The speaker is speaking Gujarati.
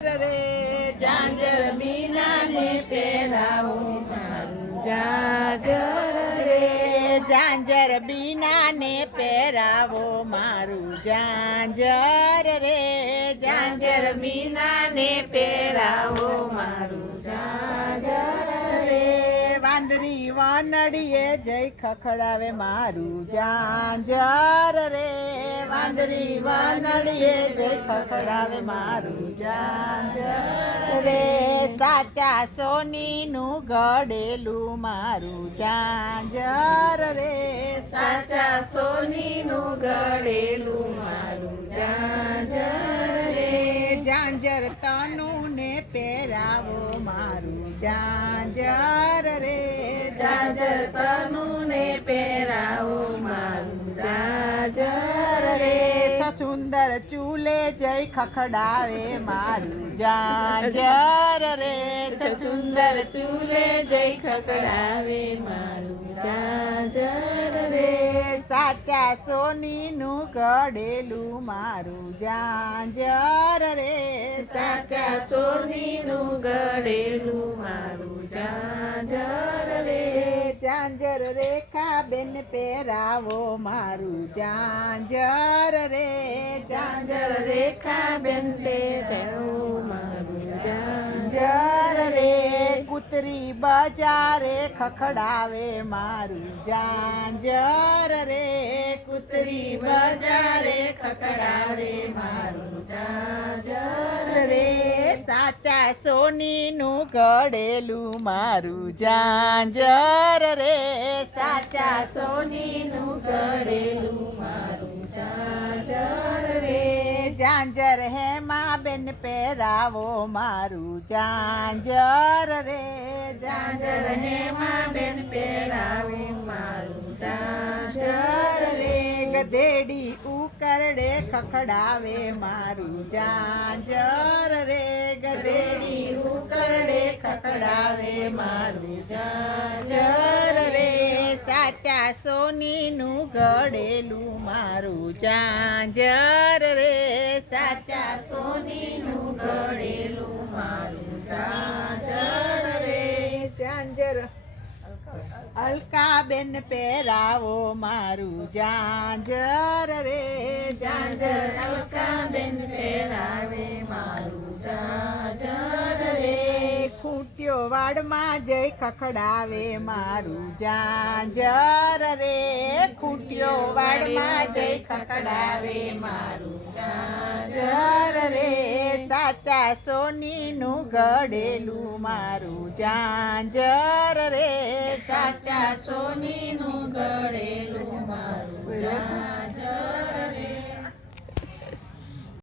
રે ઝાંઝર બીનાને પહેરાવો મારું ઝાંઝર રે ઝાંઝર બીનાને પહેરાવો મારું ઝાંઝર રે ઝાંઝર બીનાને પહેરાવો મારું ઝાંઝર રે વાંદરી વાનડીએ જય ખખડાવે મારું ઝાંઝર રે વાંદરી વાનડીએ જય ખખડાવે મારું ઝાંઝર રે સાચા સોનીનું ઘડેલું મારું ઝાંઝર રે સાચા સોનીનું ઘડેલું મારું ઝાંઝર રે ઝાંઝર તનું ને પહેરાવો મારું ઝાંઝર રે ઝાંઝર તનું ને પહેરાવો મારું ઝાંઝર રે સુંદર ચૂલે જય ખખડાવે મારું ઝાંઝર રે સુંદર ચૂલે જય ખખડાવે મારું ઝાંઝર રે સાચા સોનીનું ઘડેલું મારું ઝાંઝર રે સાચા સોનીનું ઘડેલું મારું ઝાંઝર રે ઝાંઝર રેખા બેન પહેરાવો મારું ઝાંઝર રે ઝાંઝર રેખા બેન પહેરાવો મારું ઝાંઝર રે કૂતરી બજારે ખખડાવે મારું ઝાંઝર રે કૂતરી બજારે ખખડાવે મારું ઝાંઝર રે સાચા સોનીનું ઘડેલું મારું ઝાંઝર રે સાચા સોનીનું ઘડેલું મારું ઝાંઝર રે ઝાંઝર હેમા બેન પહેરાવો મારું ઝાંઝર રે ઝાંઝર હેમા બેન પહેરાવો મારું ઝાંઝર રે ગધેડી ઉકરડે ખખડાવે મારું ઝાંઝર રે ગધેડી ઉકરડે ખખડાવે મારું ઝાંઝર રે સાચા સોનીનું ઘડેલું મારું ઝાંઝર રે સાચા સોનીનું ઘડેલું મારું ઝાંઝર રે ઝાંઝર અલકાબેન પહેરાવો મારું ઝાંઝર રે ઝાંઝર અલકાબેન પહેરાવે મારું ઝાંઝર રે ખૂટ્યો વાડમાં જય ખખડાવે મારું ઝાંઝર રે ખૂટ્યો વાડમાં જય ખખડાવે મારું ઝાંઝર રે સાચા સોનીનું ઘડેલું મારું ઝાંઝર રે સાચા સોનીનું ઘડેલું મારું